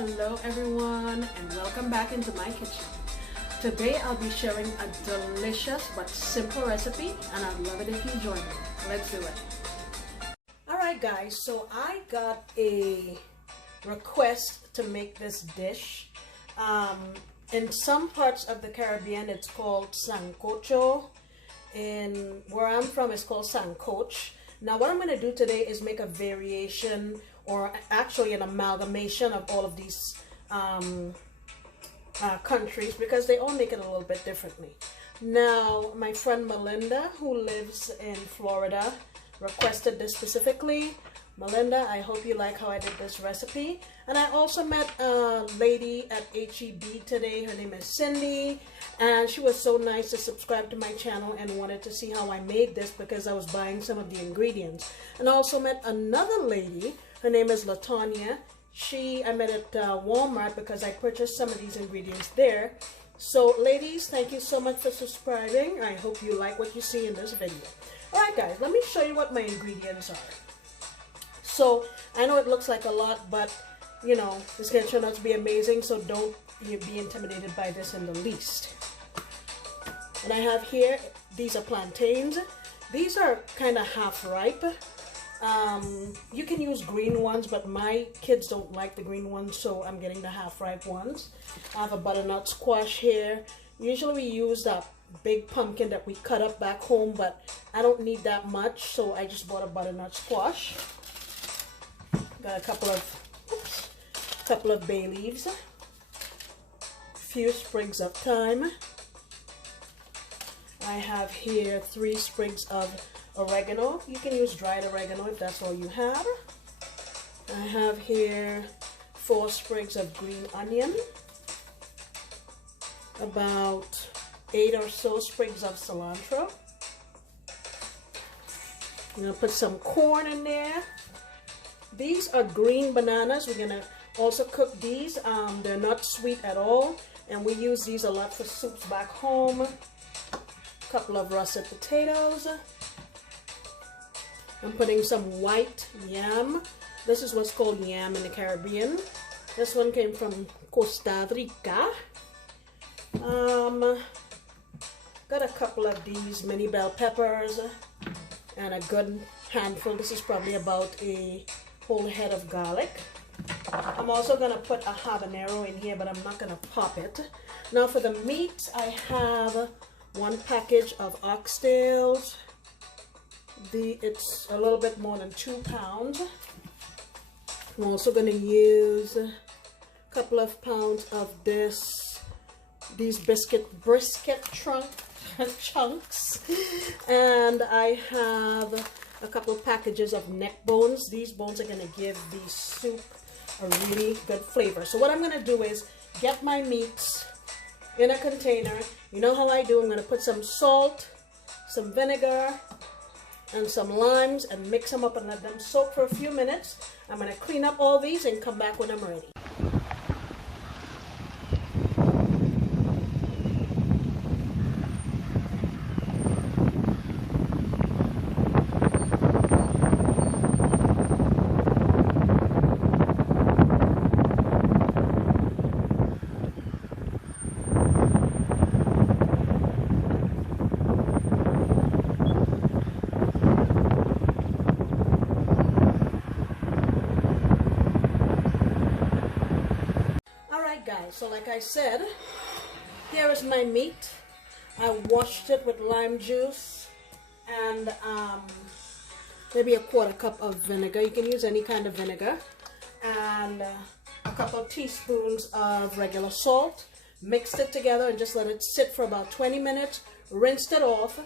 Hello everyone and welcome back into my kitchen. Today I'll be sharing a delicious but simple recipe and I'd love it if you join me. Let's do it. Alright guys, so I got a request to make this dish. In some parts of the Caribbean it's called Sancocho. In where I'm from it's called Sancoche. Now what I'm going to do today is make a variation or actually an amalgamation of all of these countries because they all make it a little bit differently. Now my friend Melinda, who lives in Florida, requested this specifically. Melinda, I hope you like how I did this recipe. And I also met a lady at HEB today. Her name is Cindy, and she was so nice to subscribe to my channel and wanted to see how I made this because I was buying some of the ingredients. And I also met another lady. Her name is Latanya. I met at Walmart because I purchased some of these ingredients there. So ladies, thank you so much for subscribing. I hope you like what you see in this video. Alright guys, let me show you what my ingredients are. So I know it looks like a lot, but you know, it's going to turn out to be amazing, so don't be intimidated by this in the least. And I have here, these are plantains. These are kind of half ripe. You can use green ones, but my kids don't like the green ones, so I'm getting the half ripe ones. I have a butternut squash here. Usually we use that big pumpkin that we cut up back home, but I don't need that much, so I just bought a butternut squash. Got a couple of bay leaves, a few sprigs of thyme. I have here 3 sprigs of oregano. You can use dried oregano if that's all you have. I have here 4 sprigs of green onion, about 8 or so sprigs of cilantro. I'm going to put some corn in there. These are green bananas. We're going to also cook these. They're not sweet at all, and we use these a lot for soups back home. A couple of russet potatoes. I'm putting some white yam. This is what's called yam in the Caribbean. This one came from Costa Rica. Got a couple of these mini bell peppers and a good handful. This is probably about a whole head of garlic. I'm also going to put a habanero in here, but I'm not going to pop it. Now for the meat, I have 1 package of oxtails. It's a little bit more than 2 pounds. I'm also going to use a couple of pounds of these brisket chunks. And I have a couple of packages of neck bones. These bones are going to give the soup a really good flavor. So what I'm going to do is get my meats in a container. You know how I do. I'm going to put some salt, some vinegar, and some limes and mix them up and let them soak for a few minutes. I'm going to clean up all these and come back when I'm ready. Guys, so like I said, here is my meat. I washed it with lime juice and maybe a 1/4 cup of vinegar. You can use any kind of vinegar, and a couple of teaspoons of regular salt. Mixed it together and just let it sit for about 20 minutes. Rinsed it off,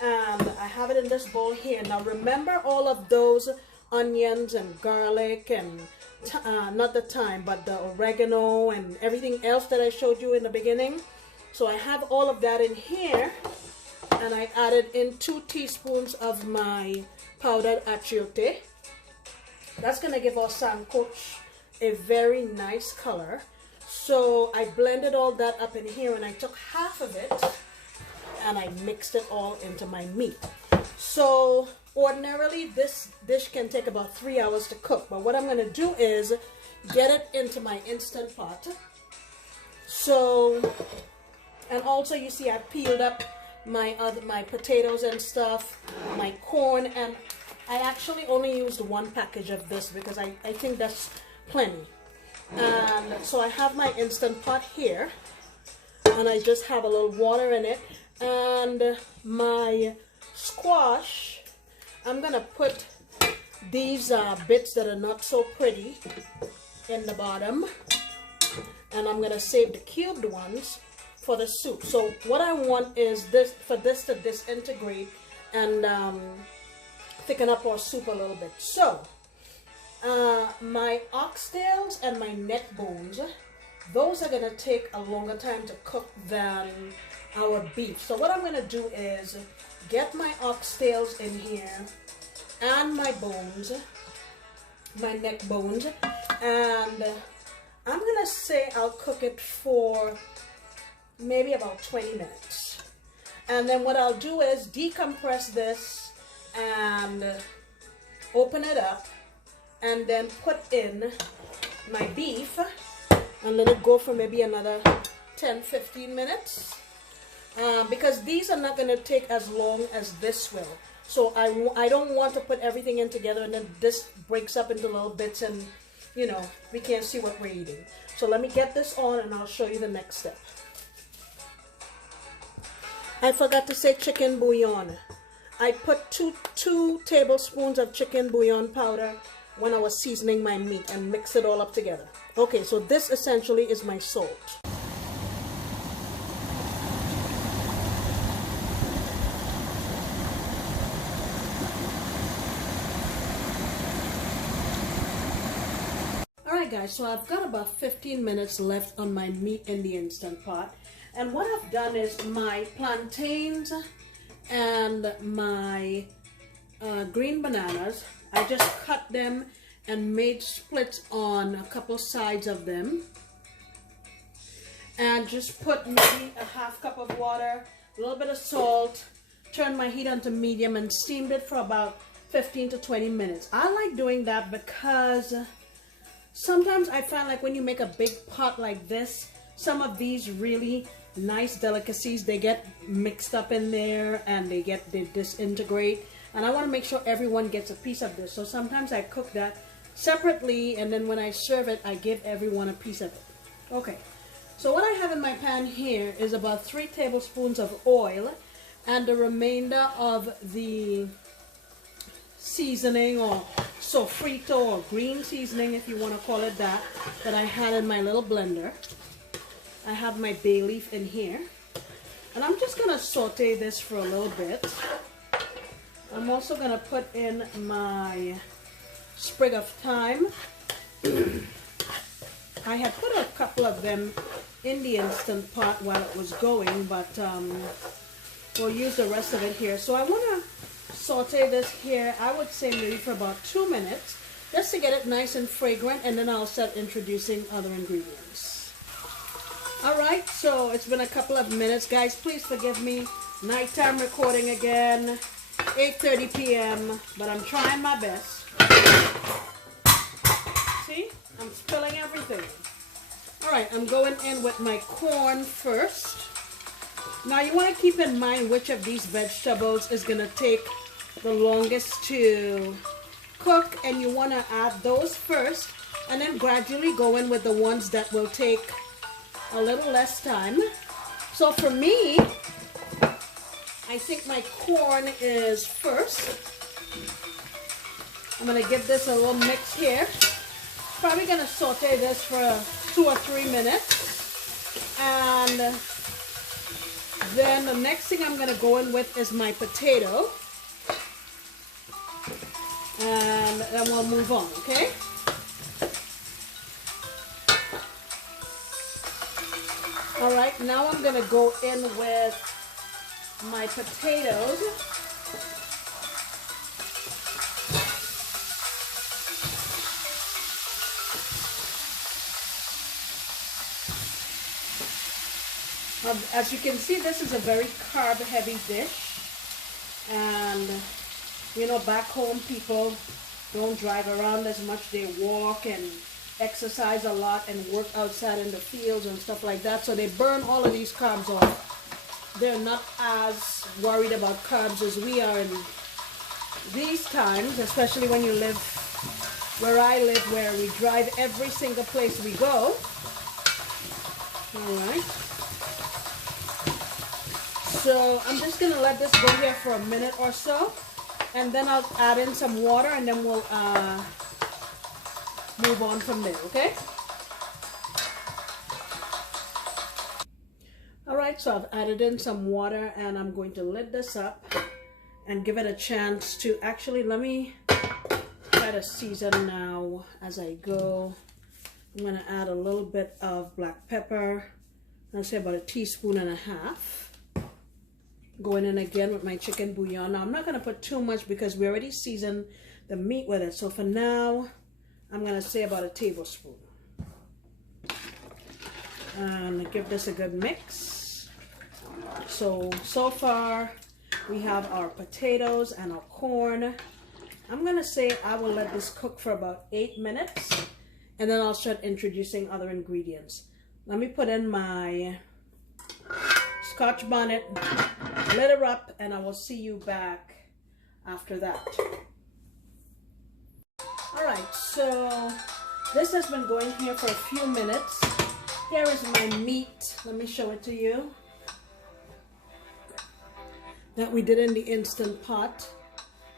and I have it in this bowl here. Now remember all of those onions and garlic and not the thyme, but the oregano and everything else that I showed you in the beginning. So I have all of that in here, and I added in 2 teaspoons of my powdered achiote. That's going to give our sancoche a very nice color. So I blended all that up in here, and I took half of it and I mixed it all into my meat. So ordinarily this dish can take about 3 hours to cook, but what I'm going to do is get it into my Instant Pot. So, and also you see I peeled up my potatoes and stuff, my corn, and I actually only used one package of this because I think that's plenty. And so I have my Instant Pot here, and I just have a little water in it, and my squash, I'm gonna put these bits that are not so pretty in the bottom, and I'm gonna save the cubed ones for the soup. So what I want is for this to disintegrate and thicken up our soup a little bit. So my oxtails and my neck bones, those are gonna take a longer time to cook than our beef. So what I'm gonna do is get my oxtails in here and my bones, my neck bones, and I'm gonna say I'll cook it for maybe about 20 minutes. And then what I'll do is decompress this and open it up and then put in my beef and let it go for maybe another 10-15 minutes, because these are not going to take as long as this will. So I don't want to put everything in together and then this breaks up into little bits and, you know, we can't see what we're eating. So let me get this on and I'll show you the next step. I forgot to say chicken bouillon. I put two tablespoons of chicken bouillon powder when I was seasoning my meat and mix it all up together. Okay, so this essentially is my salt. Alright guys, so I've got about 15 minutes left on my meat in the Instant Pot. And what I've done is my plantains and my green bananas, I just cut them and made splits on a couple sides of them. And just put maybe a half cup of water, a little bit of salt, turned my heat on to medium and steamed it for about 15 to 20 minutes. I like doing that because sometimes I find like when you make a big pot like this, some of these really nice delicacies, they get mixed up in there and they disintegrate, and I want to make sure everyone gets a piece of this. So sometimes I cook that separately, and then when I serve it I give everyone a piece of it. Okay, so what I have in my pan here is about 3 tablespoons of oil and the remainder of the seasoning, or sofrito, or green seasoning if you want to call it that I had in my little blender. I have my bay leaf in here, and I'm just going to saute this for a little bit. I'm also going to put in my sprig of thyme. I had put a couple of them in the Instant Pot while it was going, but we'll use the rest of it here. So I want to saute this here, I would say maybe for about 2 minutes, just to get it nice and fragrant, and then I'll start introducing other ingredients. Alright, so it's been a couple of minutes. Guys, please forgive me. Nighttime recording again. 8:30 p.m. But I'm trying my best. See? I'm spilling everything. Alright, I'm going in with my corn first. Now you want to keep in mind which of these vegetables is going to take the longest to cook. And you want to add those first. And then gradually go in with the ones that will take a little less time. So for me, I think my corn is first. I'm going to give this a little mix here. Probably going to saute this for 2 or 3 minutes. And then the next thing I'm going to go in with is my potato. And then we'll move on, okay? Alright, now I'm going to go in with my potatoes. As you can see, this is a very carb-heavy dish. And, you know, back home people don't drive around as much. They walk and exercise a lot and work outside in the fields and stuff like that. So they burn all of these carbs off. They're not as worried about carbs as we are in these times, especially when you live where I live, where we drive every single place we go. All right. So I'm just going to let this go here for a minute or so, and then I'll add in some water, and then we'll move on from there, okay? All right, so I've added in some water, and I'm going to lid this up and give it a chance to actually, let me try to season now as I go. I'm going to add a little bit of black pepper. I'll say about 1.5 teaspoons. Going in again with my chicken bouillon. Now I'm not going to put too much because we already seasoned the meat with it. So for now, I'm going to say about 1 tablespoon. And give this a good mix. So far we have our potatoes and our corn. I'm going to say I will let this cook for about 8 minutes, and then I'll start introducing other ingredients. Let me put in my Scotch bonnet, lid her up, and I will see you back after that. All right, so this has been going here for a few minutes. Here is my meat. Let me show it to you. That we did in the Instant Pot.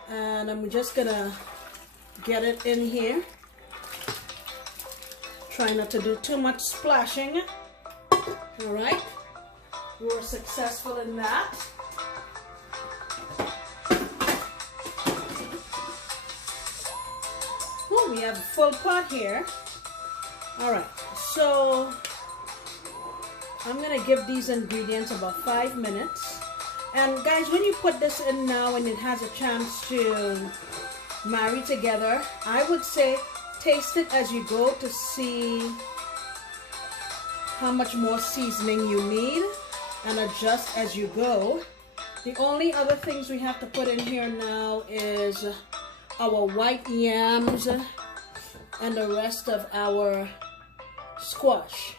And I'm just gonna get it in here. Try not to do too much splashing. All right, we were successful in that. Oh, we have a full pot here. All right, so I'm gonna give these ingredients about 5 minutes. And guys, when you put this in now and it has a chance to marry together, I would say taste it as you go to see how much more seasoning you need, and adjust as you go. The only other things we have to put in here now is our white yams and the rest of our squash.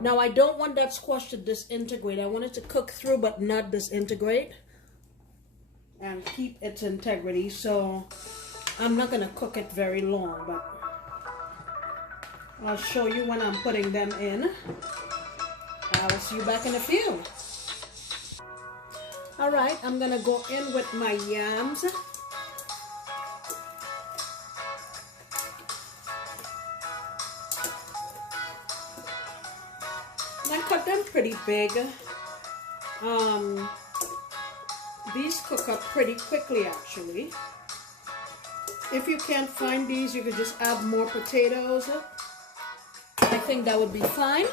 Now I don't want that squash to disintegrate. I want it to cook through but not disintegrate and keep its integrity. So I'm not going to cook it very long, but I'll show you when I'm putting them in. I'll see you back in a few. All right, I'm going to go in with my yams. I cut them pretty big. These cook up pretty quickly actually. If you can't find these, you could just add more potatoes. I think that would be fine.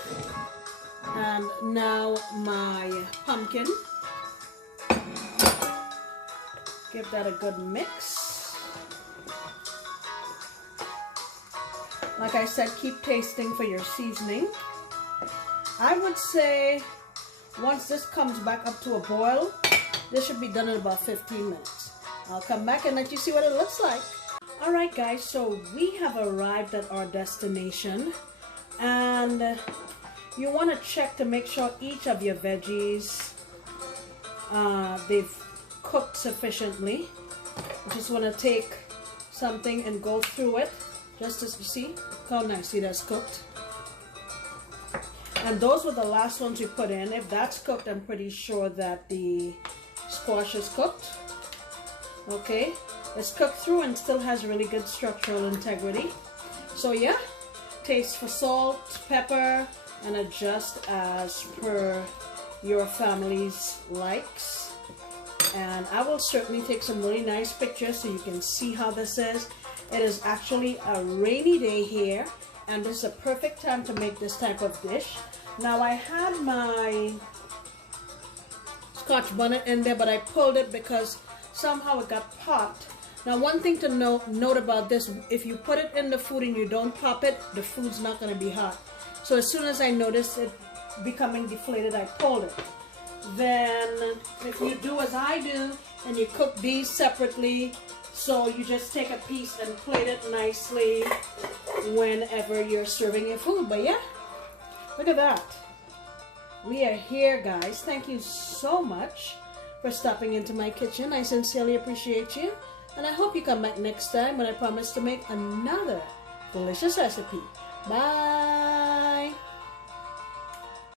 And now my pumpkin. Give that a good mix. Like I said, keep tasting for your seasoning. I would say once this comes back up to a boil, this should be done in about 15 minutes. I'll come back and let you see what it looks like. All right, guys, so we have arrived at our destination, and you want to check to make sure each of your veggies, they've cooked sufficiently. You just want to take something and go through it just to see how nicely that's cooked. And those were the last ones you put in. If that's cooked, I'm pretty sure that the squash is cooked. Okay, it's cooked through and still has really good structural integrity. So yeah, taste for salt, pepper, and adjust as per your family's likes. And I will certainly take some really nice pictures so you can see how this is. It is actually a rainy day here, and this is a perfect time to make this type of dish. Now I had my Scotch bonnet in there, but I pulled it because somehow it got popped. Now one thing to note about this, if you put it in the food and you don't pop it, the food's not going to be hot. So as soon as I noticed it becoming deflated, I pulled it. Then if you do as I do and you cook these separately, So you just take a piece and plate it nicely whenever you're serving your food. But yeah, look at that. We are here, guys. Thank you so much for stopping into my kitchen. I sincerely appreciate you. And I hope you come back next time when I promise to make another delicious recipe. Bye.